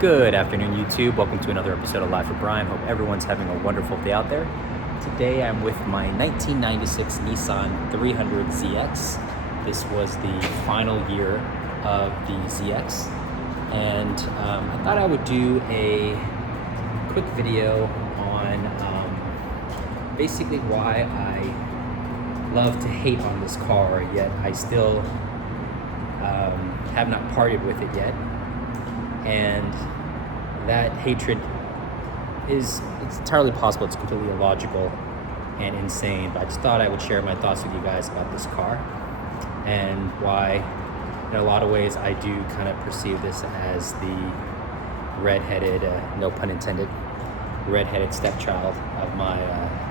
Good afternoon, YouTube. Welcome to another episode of Live for Brian. Hope everyone's having a wonderful day out there. Today I'm with my 1996 Nissan 300ZX. This was the final year of the ZX, and I thought I would do a quick video on basically why I love to hate on this car, yet I still have not parted with it yet. And that hatred it's entirely possible, it's completely illogical and insane, but I just thought I would share my thoughts with you guys about this car and why in a lot of ways I do kind of perceive this as the red-headed, no pun intended, red-headed stepchild of my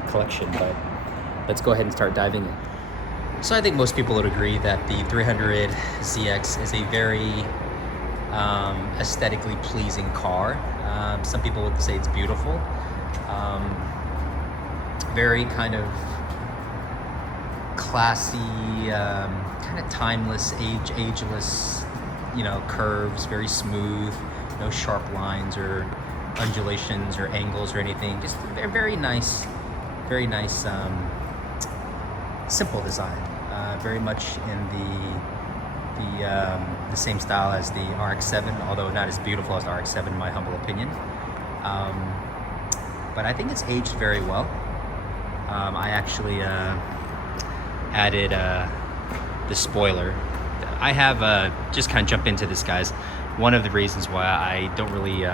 collection. But let's go ahead and start diving in. So I think most people would agree that the 300ZX is a very aesthetically pleasing car. Some people would say it's beautiful. Very kind of classy, kind of timeless, ageless, curves, very smooth, no sharp lines or undulations or angles or anything. Just very nice, simple design. Very much in the same style as the RX-7, although not as beautiful as the RX-7 in my humble opinion. But I think it's aged very well. I actually added the spoiler. I have just kind of jump into this, guys. One of the reasons why I don't really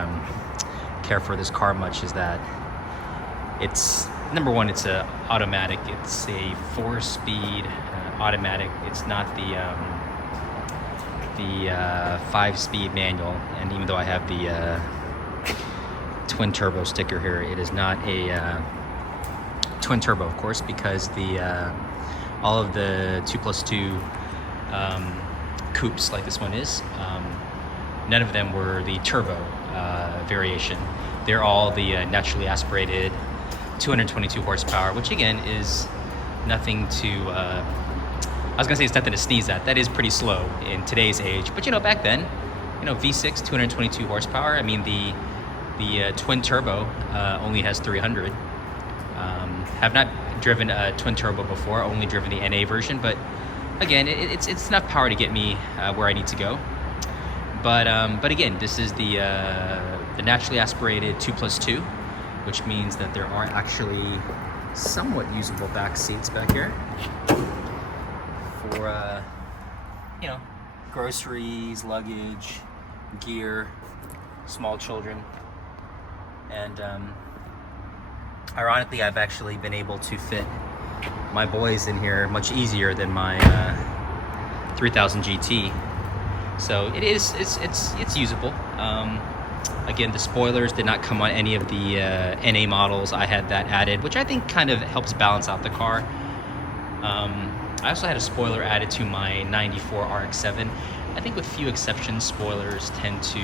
care for this car much is that it's, number one, it's a automatic. It's a 4-speed automatic. It's not the 5-speed manual, and even though I have the twin turbo sticker here, it is not a twin turbo, of course, because all of the 2+2 coupes like this one is, none of them were the turbo variation. They're all the naturally aspirated 222 horsepower, which again is nothing to I was gonna say it's nothing to sneeze at. That is pretty slow in today's age, but back then, V6, 222 horsepower. I mean, the twin turbo only has 300. Have not driven a twin turbo before, only driven the NA version, but again, it's enough power to get me where I need to go. But again, this is the naturally aspirated 2+2, which means that there are actually somewhat usable back seats back here for groceries, luggage, gear, small children. And ironically, I've actually been able to fit my boys in here much easier than my 3000 GT. So it's usable. Again, the spoilers did not come on any of the NA models. I had that added, which I think kind of helps balance out the car. I also had a spoiler added to my 94 RX-7. I think with few exceptions, spoilers tend to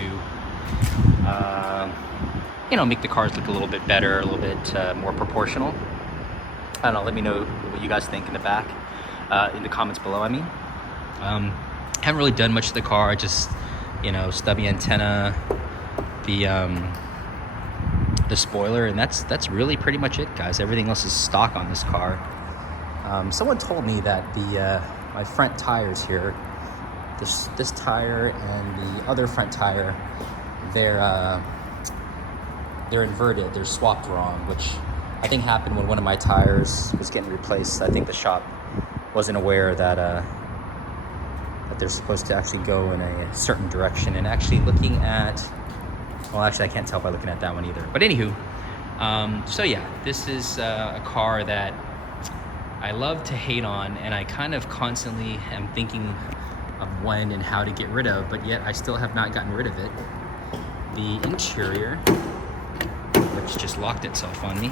make the cars look a little bit better, a little bit more proportional. I don't know, let me know what you guys think in the back, in the comments below, I mean. Haven't really done much to the car, just, stubby antenna, the spoiler, and that's really pretty much it, guys. Everything else is stock on this car. Someone told me that my front tires here, this tire and the other front tire, they're inverted, they're swapped wrong, which I think happened when one of my tires was getting replaced. I think the shop wasn't aware that that they're supposed to actually go in a certain direction. And actually looking at, well, actually I can't tell by looking at that one either. But anywho, so yeah, this is a car that I love to hate on, and I kind of constantly am thinking of when and how to get rid of, but yet I still have not gotten rid of it. The interior, which just locked itself on me.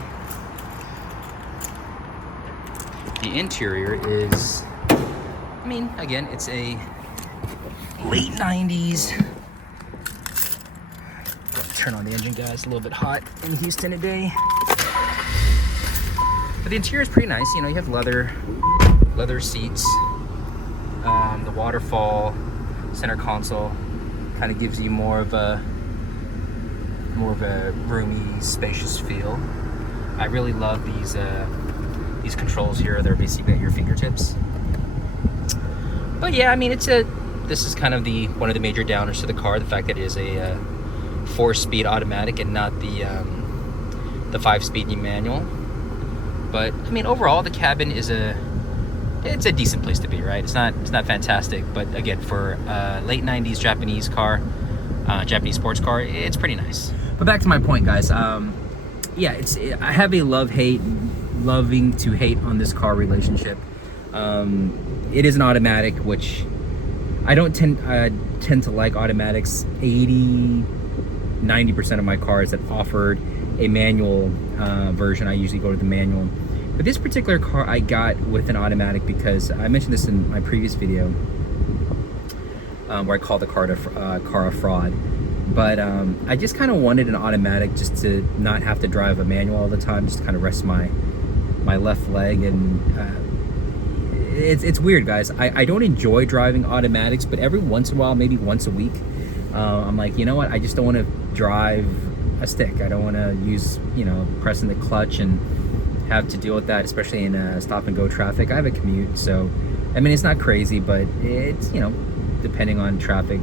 The interior is, I mean, again, it's a late 90s. Turn on the engine, guys. It's a little bit hot in Houston today. But the interior is pretty nice. You have leather seats. The waterfall center console kind of gives you more of a more of a roomy, spacious feel. I really love these controls here. They're basically at your fingertips. But yeah, I mean, this is kind of one of the major downers to the car, the fact that it is a 4-speed automatic and not the 5-speed manual. But I mean, overall, the cabin is it's a decent place to be, right? It's not fantastic, but again, for a late 90s Japanese Japanese sports car, it's pretty nice. But back to my point, guys. Yeah, I have a loving to hate on this car relationship. It is an automatic, which I don't tend to like automatics. 80-90% of my cars that offered a manual version, I usually go to the manual. But this particular car I got with an automatic because I mentioned this in my previous video where I called the car a fraud. But I just kind of wanted an automatic just to not have to drive a manual all the time, just to kind of rest my left leg. And it's weird, guys. I don't enjoy driving automatics, but every once in a while, maybe once a week, I'm like, you know what? I just don't want to drive a stick. I don't want to use, pressing the clutch and have to deal with that, especially in stop and go traffic. I have a commute, so I mean, it's not crazy, but it's, depending on traffic,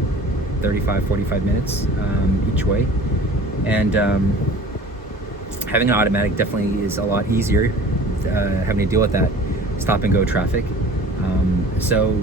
35-45 minutes each way. And having an automatic definitely is a lot easier, having to deal with that stop and go traffic. So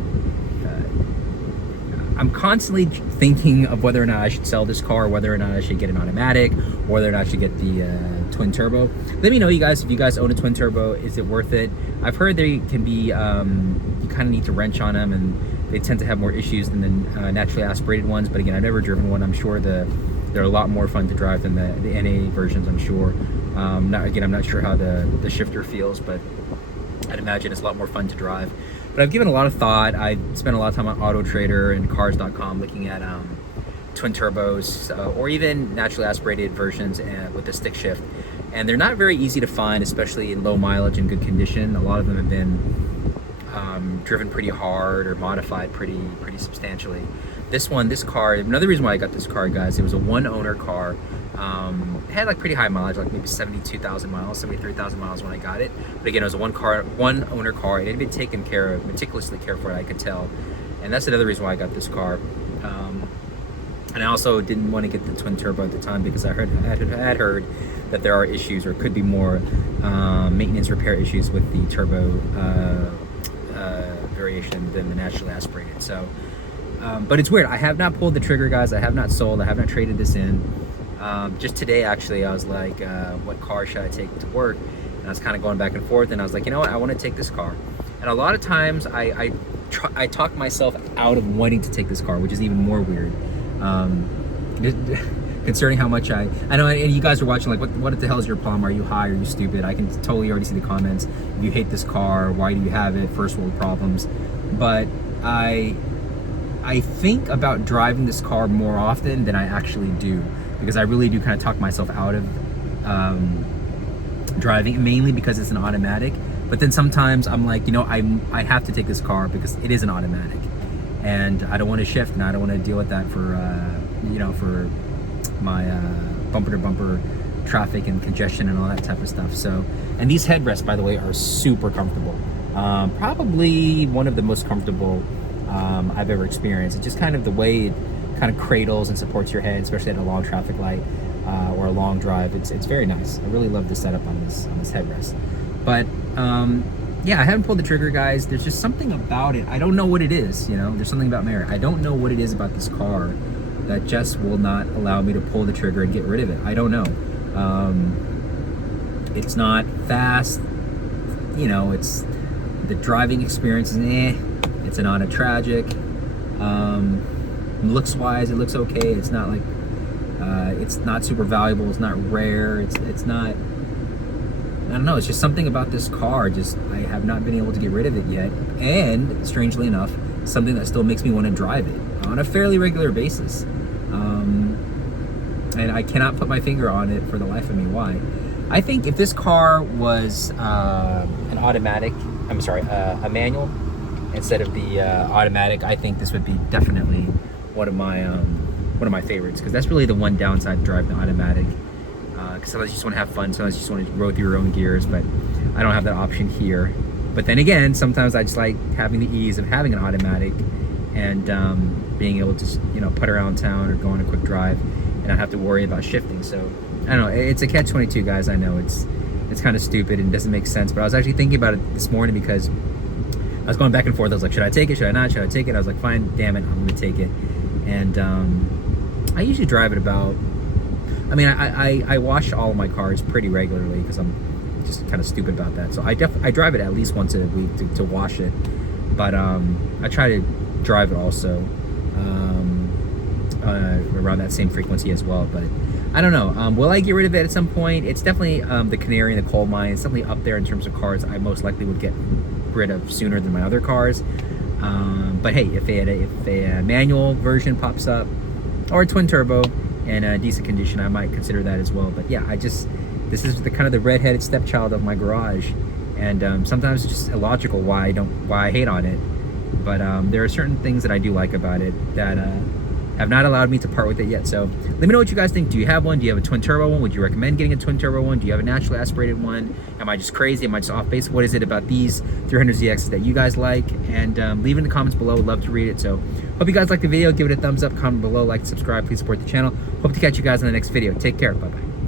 I'm constantly thinking of whether or not I should sell this car, whether or not I should get an automatic, or whether or not I should get the twin turbo. Let me know, you guys, if you guys own a twin turbo, is it worth it? I've heard they can be, you kind of need to wrench on them, and they tend to have more issues than the naturally aspirated ones. But again, I've never driven one. I'm sure they're a lot more fun to drive than the NA versions, I'm sure. I'm not sure how the shifter feels, but I'd imagine it's a lot more fun to drive. But I've given a lot of thought. I spent a lot of time on Auto Trader and Cars.com looking at twin turbos or even naturally aspirated versions with the stick shift. And they're not very easy to find, especially in low mileage and good condition. A lot of them have been driven pretty hard or modified pretty substantially. This car, another reason why I got this car, guys, it was a one-owner car. It had like pretty high mileage, like maybe 72,000 miles, 73,000 miles when I got it. But again, it was a one-owner car. It had been taken care of, meticulously cared for, I could tell. And that's another reason why I got this car. And I also didn't want to get the twin turbo at the time because I had heard that there are issues, or could be more maintenance repair issues with the turbo variation than the naturally aspirated. So, but it's weird. I have not pulled the trigger, guys. I have not sold. I have not traded this in. Just today, actually, I was like, what car should I take to work? And I was kind of going back and forth, and I was like, you know what? I want to take this car. And a lot of times, I talk myself out of wanting to take this car, which is even more weird. Concerning how much I know, and you guys are watching like, what the hell is your problem? Are you high? Are you stupid? I can totally already see the comments. If you hate this car, why do you have it? First world problems. But I think about driving this car more often than I actually do, because I really do kind of talk myself out of driving, mainly because it's an automatic. But then sometimes I'm like, I have to take this car because it is an automatic, and I don't want to shift, and I don't want to deal with that for for my bumper to bumper traffic and congestion and all that type of stuff. So, and these headrests, by the way, are super comfortable. Probably one of the most comfortable I've ever experienced. It's just kind of the way it kind of cradles and supports your head, especially at a long traffic light or a long drive. It's very nice. I really love the setup on this headrest. But yeah, I haven't pulled the trigger, guys. There's just something about it. I don't know what it is. There's something about Merit. I don't know what it is about this car that just will not allow me to pull the trigger and get rid of it. I don't know. It's not fast. It's the driving experience is it's not a tragic. Looks wise, it looks okay. It's not like it's not super valuable. It's not rare. It's not. I don't know. It's just something about this car. I have not been able to get rid of it yet. And strangely enough, something that still makes me want to drive it on a fairly regular basis. And I cannot put my finger on it for the life of me. Why? I think if this car was an automatic, a manual instead of the automatic, I think this would be definitely one of my one of my favorites, because that's really the one downside to driving the automatic. Because sometimes you just want to have fun, sometimes you just want to roll through your own gears, but I don't have that option here. But then again, sometimes I just like having the ease of having an automatic and being able to, you know, put around town or go on a quick drive and not have to worry about shifting. So I don't know, it's a catch-22, guys. I know it's kind of stupid and doesn't make sense, but I was actually thinking about it this morning because I was going back and forth. I was like, should I take it? Should I not? Should I take it? I was like, fine, damn it, I'm gonna take it. And I usually drive it about, I mean, I wash all of my cars pretty regularly because I'm just kind of stupid about that. So I drive it at least once a week to wash it. But I try to drive it also around that same frequency as well. But I don't know. Will I get rid of it at some point? It's definitely the canary in the coal mine. It's definitely up there in terms of cars I most likely would get rid of sooner than my other cars. But hey, if a manual version pops up or a twin turbo in a decent condition, I might consider that as well. But yeah, this is the kind of the redheaded stepchild of my garage, and sometimes it's just illogical why I hate on it. But there are certain things that I do like about it that have not allowed me to part with it yet. So let me know what you guys think. Do you have one? Do you have a twin turbo one? Would you recommend getting a twin turbo one? Do you have a naturally aspirated one? Am I just crazy? Am I just off base? What is it about these 300ZXs that you guys like? And leave it in the comments below. Would love to read it. So hope you guys liked the video. Give it a thumbs up, comment below, like, subscribe. Please support the channel. Hope to catch you guys in the next video. Take care. Bye-bye.